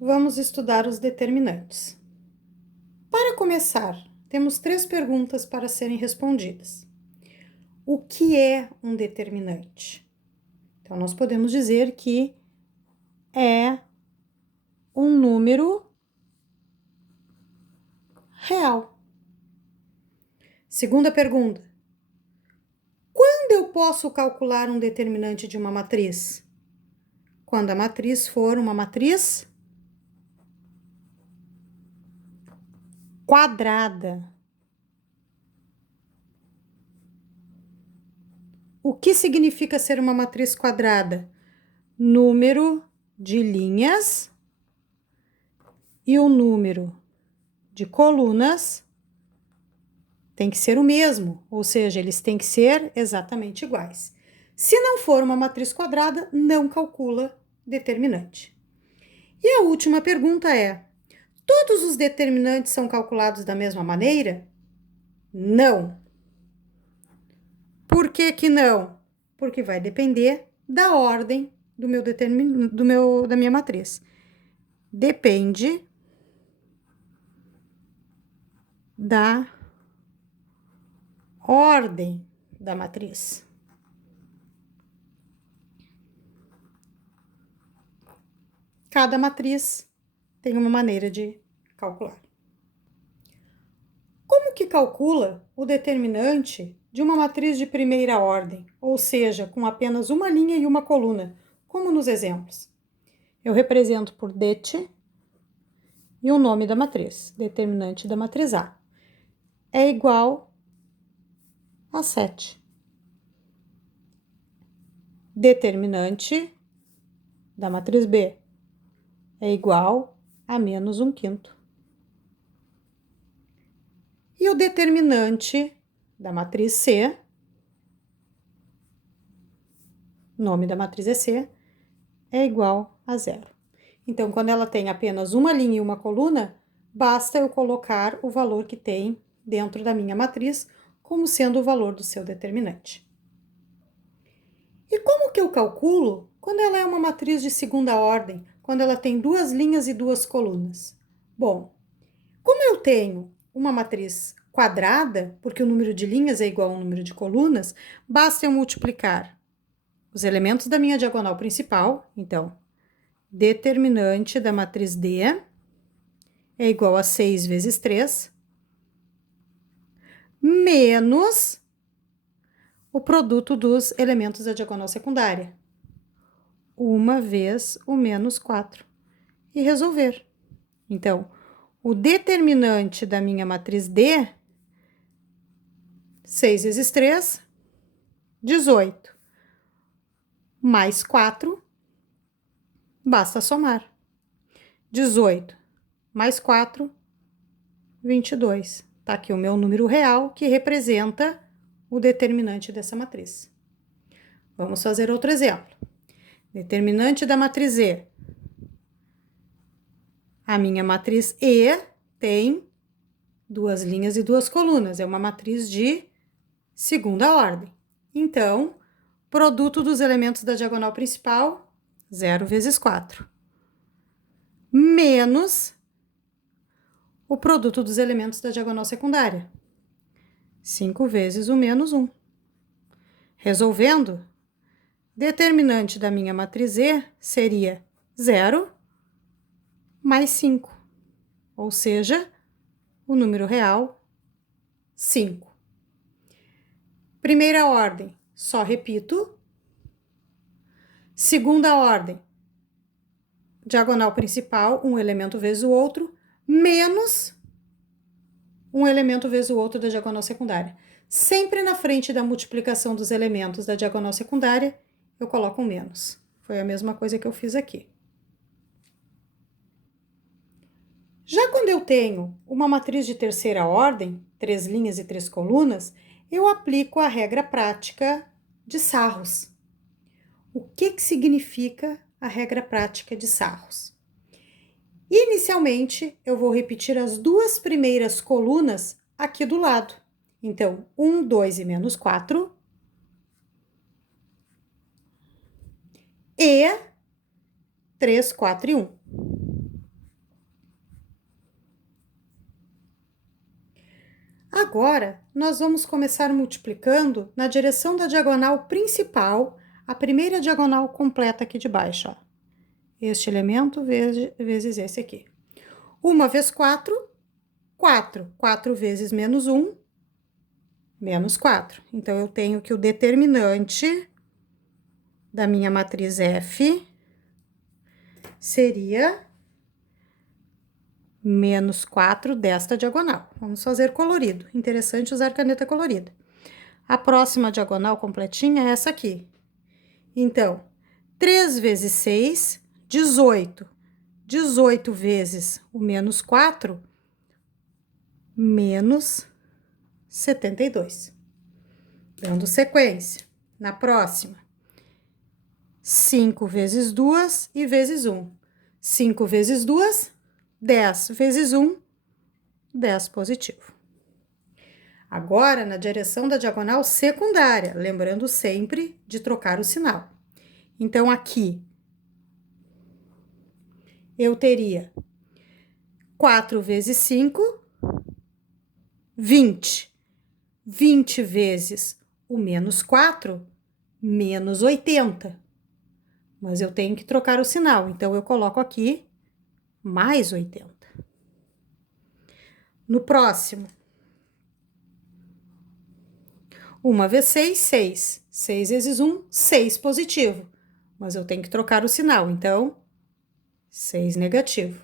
Vamos estudar os determinantes. Para começar, temos 3 perguntas para serem respondidas. O que é um determinante? Então, nós podemos dizer que é um número real. Segunda pergunta. Quando eu posso calcular um determinante de uma matriz? Quando a matriz for uma matriz quadrada. O que significa ser uma matriz quadrada? Número de linhas e o número de colunas tem que ser o mesmo, ou seja, eles têm que ser exatamente iguais. Se não for uma matriz quadrada, não calcula determinante. E a última pergunta é: todos os determinantes são calculados da mesma maneira? Não. Por que que não? Porque vai depender da ordem da minha matriz. Depende da ordem da matriz. Cada matriz tem uma maneira de calcular. Como que calcula o determinante de uma matriz de primeira ordem, ou seja, com apenas uma linha e uma coluna, como nos exemplos? Eu represento por det e o nome da matriz, determinante da matriz A, é igual a 7. Determinante da matriz B é igual a menos 1/5. E o determinante da matriz C, nome da matriz é C, é igual a 0. Então, quando ela tem apenas uma linha e uma coluna, basta eu colocar o valor que tem dentro da minha matriz como sendo o valor do seu determinante. E como que eu calculo quando ela é uma matriz de segunda ordem, quando ela tem 2 linhas e 2 colunas? Bom, como eu tenho uma matriz quadrada, porque o número de linhas é igual ao número de colunas, basta eu multiplicar os elementos da minha diagonal principal. Então, determinante da matriz D é igual a 6 vezes 3, menos o produto dos elementos da diagonal secundária. 1 vez o menos 4. E resolver. Então, o determinante da minha matriz D, 6 vezes 3, 18. Mais 4, basta somar. 18 mais 4, 22. Tá aqui o meu número real, que representa o determinante dessa matriz. Vamos fazer outro exemplo. Determinante da matriz E. A minha matriz E tem 2 linhas e 2 colunas. É uma matriz de segunda ordem. Então, produto dos elementos da diagonal principal, 0 vezes 4. Menos o produto dos elementos da diagonal secundária, 5 vezes o menos 1. Resolvendo, determinante da minha matriz E seria 0 mais 5, ou seja, o número real, 5. Primeira ordem, só repito. Segunda ordem, diagonal principal, um elemento vezes o outro, menos um elemento vezes o outro da diagonal secundária. Sempre na frente da multiplicação dos elementos da diagonal secundária, eu coloco um menos. Foi a mesma coisa que eu fiz aqui. Já quando eu tenho uma matriz de terceira ordem, 3 linhas e 3 colunas, eu aplico a regra prática de Sarros. O que significa a regra prática de Sarros? Inicialmente, eu vou repetir as 2 primeiras colunas aqui do lado. Então, 1, 2 e menos 4. E 3, 4 e 1. Agora, nós vamos começar multiplicando na direção da diagonal principal, a primeira diagonal completa aqui de baixo, ó. Este elemento vezes esse aqui. 1 vezes 4, 4. 4 vezes menos 1, menos 4. Então, eu tenho que o determinante da minha matriz F seria menos 4 desta diagonal. Vamos fazer colorido. Interessante usar caneta colorida. A próxima diagonal completinha é essa aqui. Então, 3 vezes 6, 18. 18 vezes o menos 4, menos 72. Dando sequência. Na próxima, 5 vezes 2 e vezes 1. 5 vezes 2, 10 vezes 1, 10 positivo. Agora, na direção da diagonal secundária, lembrando sempre de trocar o sinal. Então, aqui, eu teria 4 vezes 5, 20. 20 vezes o menos 4, menos 80. Mas eu tenho que trocar o sinal, então eu coloco aqui mais 80. No próximo, 1 vezes 6, 6. 6 vezes 1, 6 positivo. Mas eu tenho que trocar o sinal, então, 6 negativo.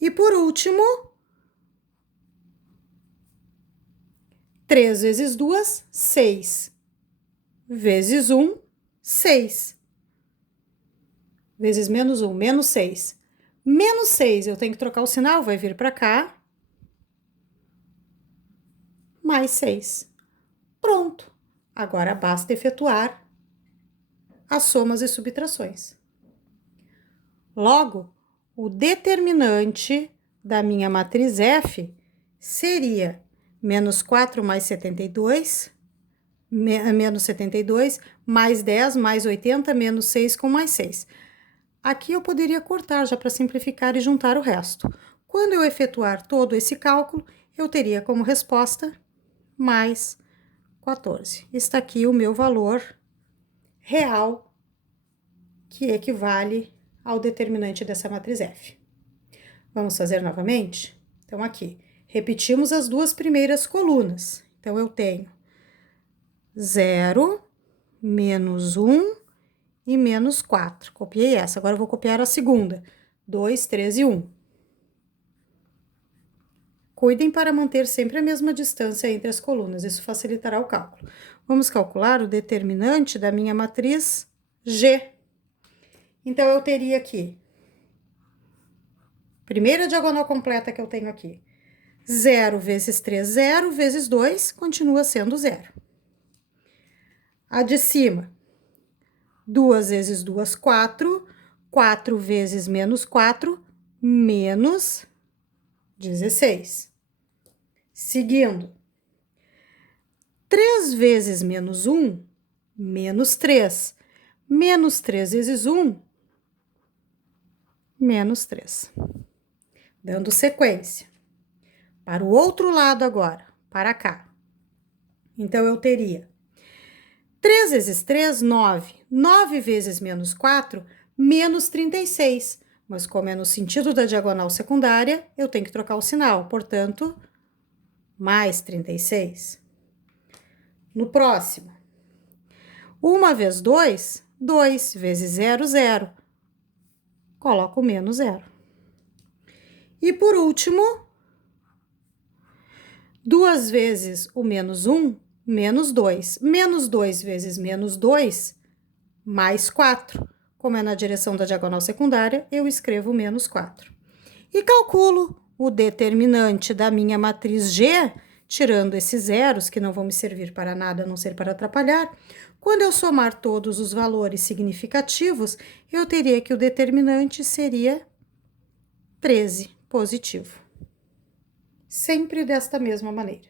E por último, 3 vezes 2, 6. Vezes 1, 6. Vezes menos 1, menos 6. Menos 6, eu tenho que trocar o sinal, vai vir para cá. Mais 6. Pronto. Agora basta efetuar as somas e subtrações. Logo, o determinante da minha matriz F seria menos 4 mais 72, menos 72, mais 10, mais 80, menos 6 com mais 6. Aqui eu poderia cortar já para simplificar e juntar o resto. Quando eu efetuar todo esse cálculo, eu teria como resposta mais 14. Está aqui o meu valor real, que equivale ao determinante dessa matriz F. Vamos fazer novamente? Então, aqui, repetimos as duas primeiras colunas. Então, eu tenho 0, menos 1 e menos 4. Copiei essa, agora eu vou copiar a segunda. 2, 3 e 1. Cuidem para manter sempre a mesma distância entre as colunas, isso facilitará o cálculo. Vamos calcular o determinante da minha matriz G. Então, eu teria aqui, primeira diagonal completa que eu tenho aqui, 0 vezes 3, 0, vezes 2, continua sendo 0. A de cima, 2 vezes 2, 4, 4 vezes menos 4, menos 16. Seguindo, 3 vezes menos 1, menos 3. Menos 3 vezes 1, menos 3. Dando sequência. Para o outro lado agora, para cá. Então, eu teria 3 vezes 3, 9. 9 vezes menos 4, menos 36. Mas como é no sentido da diagonal secundária, eu tenho que trocar o sinal. Portanto, mais 36. No próximo, 1 vezes 2, 2 vezes 0, 0. Coloco menos 0. E por último, 2 vezes o menos 1, menos 2. Menos 2 vezes menos 2, mais 4. Como é na direção da diagonal secundária, eu escrevo menos 4. E calculo o determinante da minha matriz G, tirando esses zeros, que não vão me servir para nada, a não ser para atrapalhar. Quando eu somar todos os valores significativos, eu teria que o determinante seria 13, positivo. Sempre desta mesma maneira.